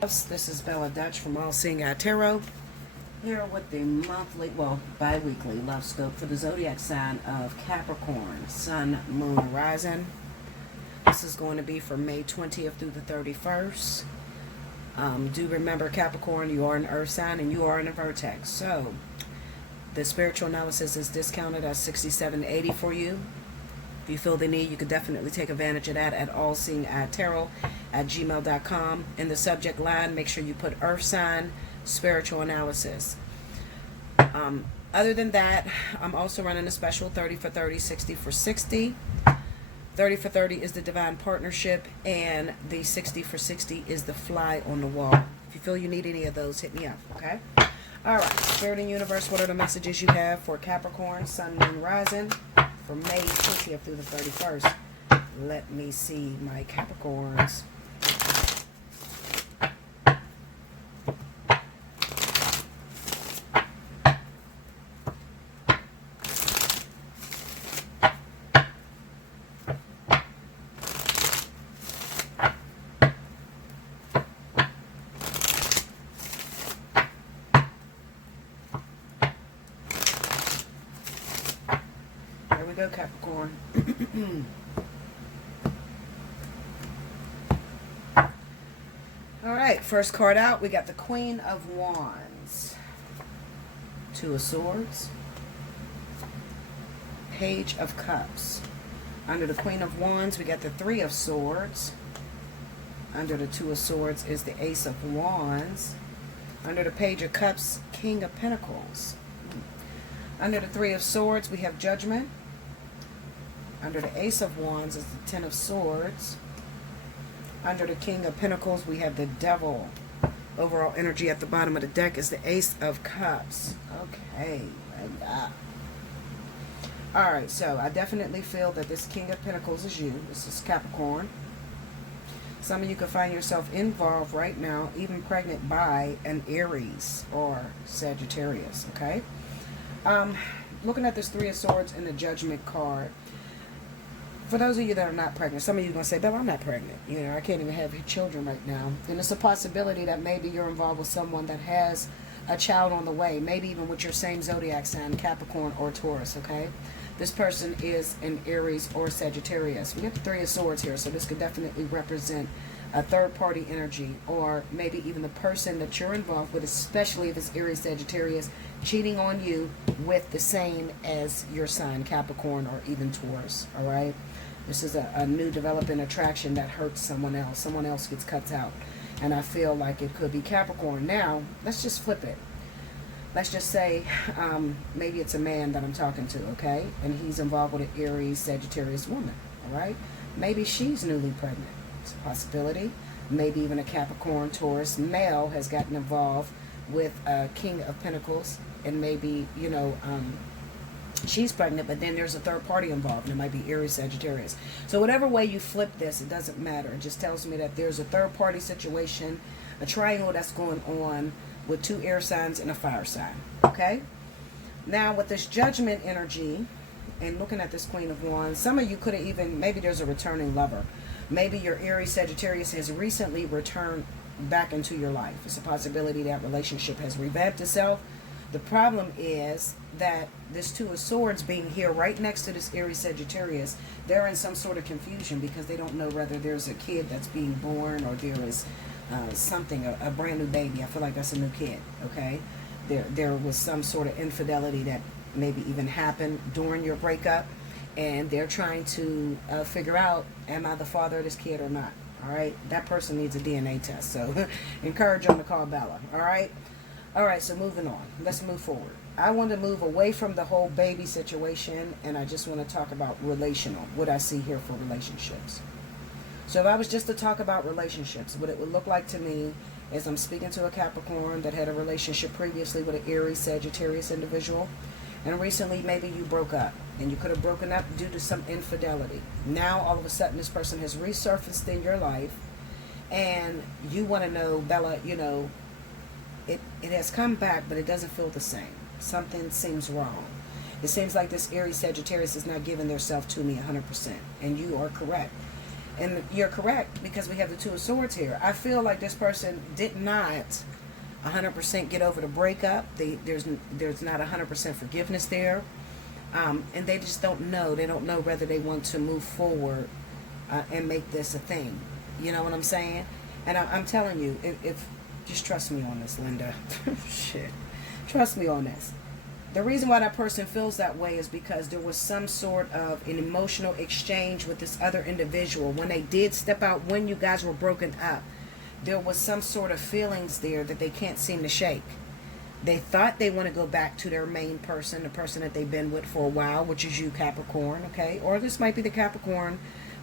This is Bella Dutch from Allseeingeyetarot, here with the monthly, well, bi-weekly love scope for the zodiac sign of Capricorn, Sun, Moon, Rising. This is going to be for May 20th through the 31st. Do remember, Capricorn, you are an earth sign and you are in a vertex. So, the spiritual analysis is discounted at $67.80 for you. If you feel the need, you could definitely take advantage of that at allseeingeyetarot@gmail.com. In the subject line, make sure you put earth sign, spiritual analysis. Other than that, I'm also running a special 30 for 30, 60 for 60. 30 for 30 is the divine partnership, and the 60 for 60 is the fly on the wall. If you feel you need any of those, hit me up, okay? All right, Spirit and Universe, what are the messages you have for Capricorn, Sun, Moon, Rising for May 20th through the 31st? Let me see my Capricorns. Here we go, Capricorn. All right, first card out, we got the Queen of Wands, Two of Swords, Page of Cups. Under the Queen of Wands, we got the Three of Swords. Under the Two of Swords is the Ace of Wands. Under the Page of Cups, King of Pentacles. Under the Three of Swords, we have Judgment. Under the Ace of Wands is the Ten of Swords. Under the King of Pentacles, we have the Devil. Overall energy at the bottom of the deck is the Ace of Cups. Okay. Alright, so I definitely feel that this King of Pentacles is you. This is Capricorn. Some of you could find yourself involved right now, even pregnant by an Aries or Sagittarius, okay? Looking at this Three of Swords and the Judgment card, for those of you that are not pregnant, some of you are going to say, Bella, I'm not pregnant. You know, I can't even have children right now. And it's a possibility that maybe you're involved with someone that has a child on the way, maybe even with your same zodiac sign, Capricorn or Taurus, okay? This person is an Aries or Sagittarius. We got the Three of Swords here, so this could definitely represent a third-party energy, or maybe even the person that you're involved with, especially if it's Aries, Sagittarius, cheating on you with the same as your sign, Capricorn or even Taurus, all right? This is a new developing attraction that hurts someone else. Someone else gets cut out. And I feel like it could be Capricorn. Now, let's just flip it. Let's just say maybe it's a man that I'm talking to, okay? And he's involved with an Aries, Sagittarius woman, all right? Maybe she's newly pregnant. It's a possibility. Maybe even a Capricorn, Taurus male has gotten involved with a King of Pentacles. And maybe, you know, she's pregnant, but then there's a third party involved, and it might be Aries, Sagittarius. So whatever way you flip this, it doesn't matter. It just tells me that there's a third party situation, a triangle that's going on with two air signs and a fire sign, okay? Now with this Judgment energy and looking at this Queen of Wands, some of you could have even, maybe there's a returning lover. Maybe your Aries, Sagittarius has recently returned back into your life. It's a possibility that relationship has revamped itself. The problem is that this Two of Swords being here right next to this Aries Sagittarius, they're in some sort of confusion because they don't know whether there's a kid that's being born or there is something, a brand new baby. I feel like that's a new kid, okay? There was some sort of infidelity that maybe even happened during your breakup, and they're trying to figure out, am I the father of this kid or not? All right? That person needs a DNA test, so encourage them to call Bella, all right? All right, so moving on. Let's move forward. I want to move away from the whole baby situation, and I just want to talk about relational, what I see here for relationships. So if I was just to talk about relationships, what it would look like to me is I'm speaking to a Capricorn that had a relationship previously with an Aries, Sagittarius individual, and recently maybe you broke up, and you could have broken up due to some infidelity. Now, all of a sudden, this person has resurfaced in your life, and you want to know, Bella, you know, it has come back, but it doesn't feel the same. Something seems wrong. It seems like this Aries Sagittarius is not giving their self to me 100%. And you are correct. And you're correct, because we have the Two of Swords here. I feel like this person did not 100% get over the breakup. There's not 100% forgiveness there. And they just don't know. They don't know whether they want to move forward and make this a thing. You know what I'm saying? And I'm telling you, if just trust me on this, Linda. Shit. Trust me on this. The reason why that person feels that way is because there was some sort of an emotional exchange with this other individual. When they did step out, when you guys were broken up, there was some sort of feelings there that they can't seem to shake. They thought they want to go back to their main person, the person that they've been with for a while, which is you, Capricorn, okay? Or this might be the Capricorn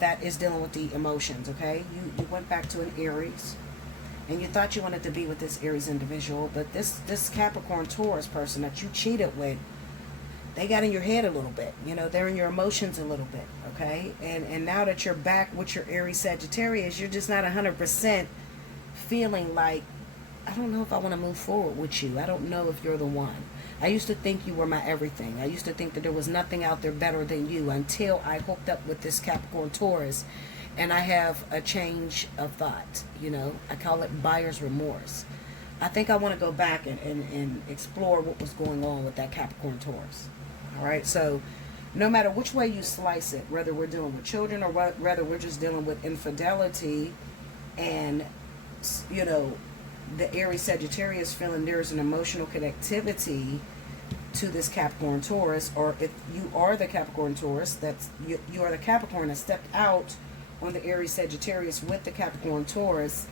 that is dealing with the emotions, okay? You went back to an Aries, and you thought you wanted to be with this Aries individual, but this Capricorn Taurus person that you cheated with, they got in your head a little bit. You know, they're in your emotions a little bit, okay? And now that you're back with your Aries Sagittarius, you're just not 100% feeling like, I don't know if I want to move forward with you. I don't know if you're the one. I used to think you were my everything. I used to think that there was nothing out there better than you until I hooked up with this Capricorn Taurus, and I have a change of thought. You know, I call it buyer's remorse. I think I want to go back and explore what was going on with that Capricorn Taurus. All right, so no matter which way you slice it, whether we're dealing with children or whether we're just dealing with infidelity, and, you know, the Aries Sagittarius feeling there's an emotional connectivity to this Capricorn Taurus, or if you are the Capricorn Taurus, you are the Capricorn that stepped out on the Aries Sagittarius with the Capricorn Taurus,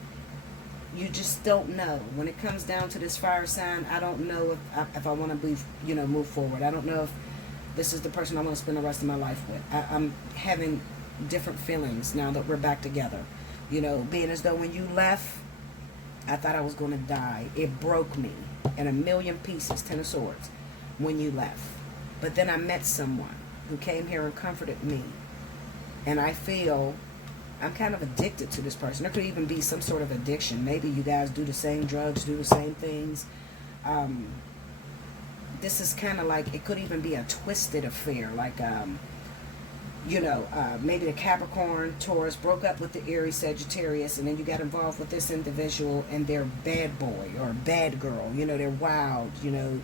you just don't know. When it comes down to this fire sign, I don't know if I want to move forward. I don't know if this is the person I want to spend the rest of my life with. I'm having different feelings now that we're back together. You know, being as though when you left, I thought I was going to die. It broke me in a million pieces, Ten of Swords, when you left. But then I met someone who came here and comforted me. And I feel I'm kind of addicted to this person. There could even be some sort of addiction. Maybe you guys do the same drugs, do the same things. This is kind of like, it could even be a twisted affair. Like, maybe the Capricorn Taurus broke up with the Aries Sagittarius, and then you got involved with this individual, and they're bad boy or bad girl. You know, they're wild. You know,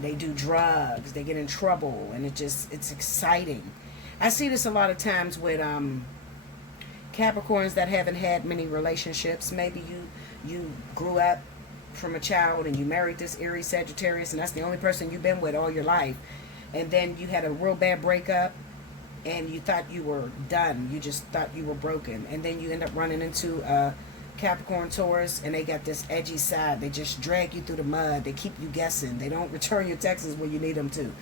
they do drugs. They get in trouble, and it's exciting. I see this a lot of times with Capricorns that haven't had many relationships. Maybe you grew up from a child and you married this Aries Sagittarius, and that's the only person you've been with all your life, and then you had a real bad breakup, and you thought you were done. You just thought you were broken. And then you end up running into a Capricorn Taurus, and they got this edgy side. They just drag you through the mud. They keep you guessing. They don't return your texts when you need them to.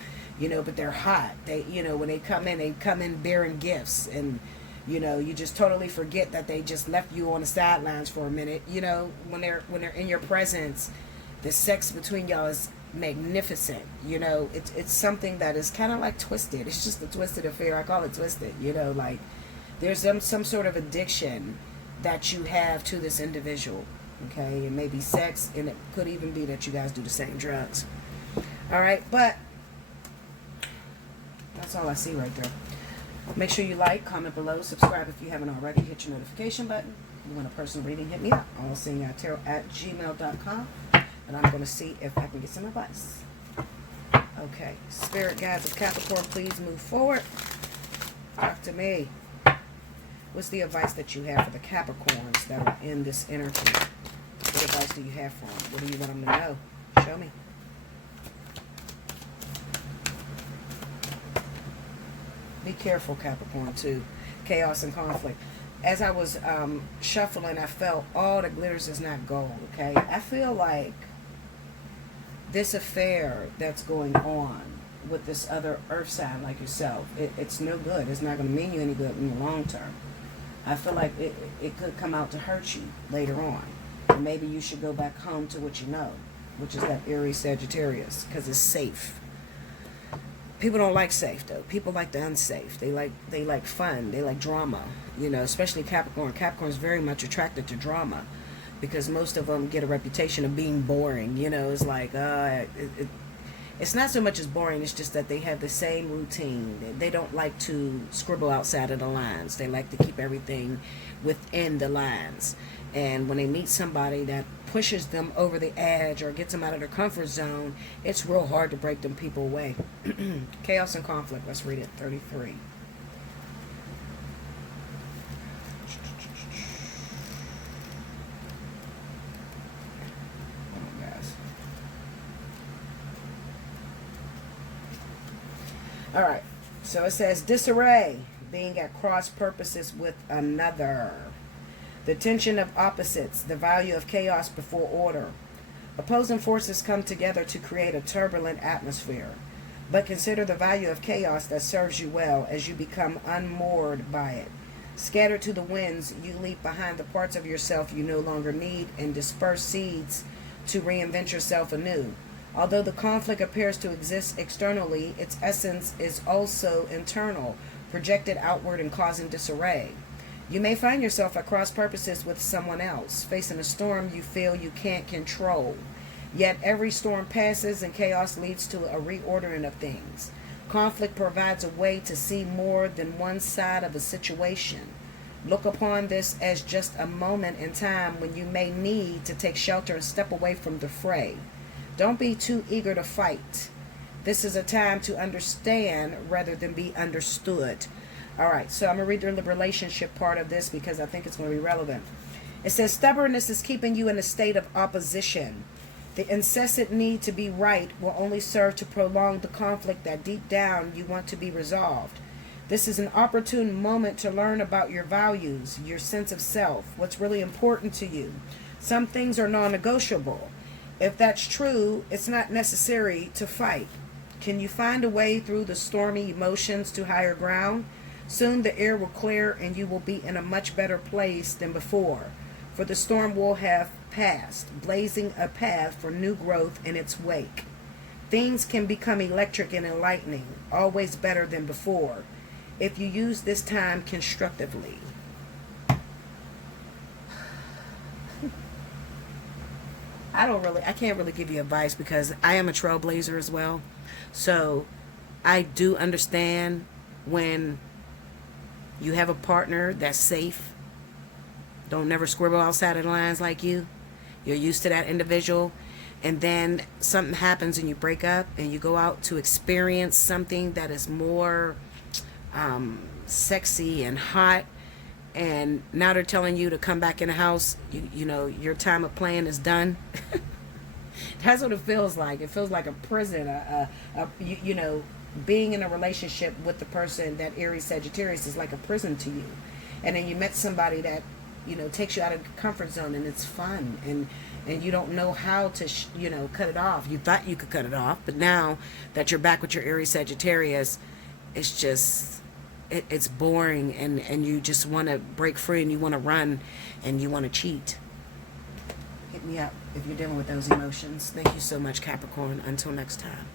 You know, but they're hot. They, you know, when they come in bearing gifts. And, you know, you just totally forget that they just left you on the sidelines for a minute. You know, when they're in your presence, the sex between y'all is magnificent. You know, it's something that is kind of like twisted. It's just a twisted affair. I call it twisted. You know, like there's some sort of addiction that you have to this individual. Okay, and maybe sex, and it could even be that you guys do the same drugs. All right, but that's all I see right there. Make sure you like, comment below, subscribe if you haven't already. Hit your notification button. If you want a personal reading, hit me up. Allseeingeyetarot@gmail.com. And I'm going to see if I can get some advice. Okay. Spirit guides of Capricorn, please move forward. Talk to me. What's the advice that you have for the Capricorns that are in this energy? What advice do you have for them? What do you want them to know? Show me. Be careful, Capricorn, too. Chaos and conflict. As I was shuffling, I felt all that glitters is not gold, okay? I feel like this affair that's going on with this other earth sign like yourself, it's no good. It's not going to mean you any good in the long term. I feel like it could come out to hurt you later on. And maybe you should go back home to what you know, which is that Aries Sagittarius, because it's safe. People don't like safe, though. People like the unsafe. They like fun. They like drama. You know, especially Capricorn. Capricorn is very much attracted to drama, because most of them get a reputation of being boring. You know, it's like it it's not so much as boring, it's just that they have the same routine. They don't like to scribble outside of the lines. They like to keep everything within the lines. And when they meet somebody that pushes them over the edge or gets them out of their comfort zone, it's real hard to break them people away. Chaos and conflict. Let's read it. 33. All right, so it says disarray, being at cross purposes with another. The tension of opposites, the value of chaos before order. Opposing forces come together to create a turbulent atmosphere. But consider the value of chaos that serves you well as you become unmoored by it. Scattered to the winds, you leap behind the parts of yourself you no longer need and disperse seeds to reinvent yourself anew. Although the conflict appears to exist externally, its essence is also internal, projected outward and causing disarray. You may find yourself at cross purposes with someone else, facing a storm you feel you can't control. Yet every storm passes and chaos leads to a reordering of things. Conflict provides a way to see more than one side of a situation. Look upon this as just a moment in time when you may need to take shelter and step away from the fray. Don't be too eager to fight. This is a time to understand rather than be understood. All right, so I'm going to read the relationship part of this because I think it's going to be relevant. It says, stubbornness is keeping you in a state of opposition. The incessant need to be right will only serve to prolong the conflict that deep down you want to be resolved. This is an opportune moment to learn about your values, your sense of self, what's really important to you. Some things are non-negotiable. If that's true, it's not necessary to fight. Can you find a way through the stormy emotions to higher ground? Soon the air will clear and you will be in a much better place than before, for the storm will have passed, blazing a path for new growth in its wake. Things can become electric and enlightening, always better than before, if you use this time constructively. I can't really give you advice because I am a trailblazer as well. So I do understand when you have a partner that's safe, don't never scribble outside of the lines like you. You're used to that individual. And then something happens and you break up and you go out to experience something that is more sexy and hot. And now they're telling you to come back in the house. You know, your time of playing is done. That's what it feels like. It feels like a prison. You know, being in a relationship with the person that Aries Sagittarius is like a prison to you. And then you met somebody that, you know, takes you out of the comfort zone and it's fun. And you don't know how to, cut it off. You thought you could cut it off. But now that you're back with your Aries Sagittarius, it's just... It's boring and you just want to break free and you want to run and you want to cheat. Hit me up if you're dealing with those emotions. Thank you so much, Capricorn. Until next time.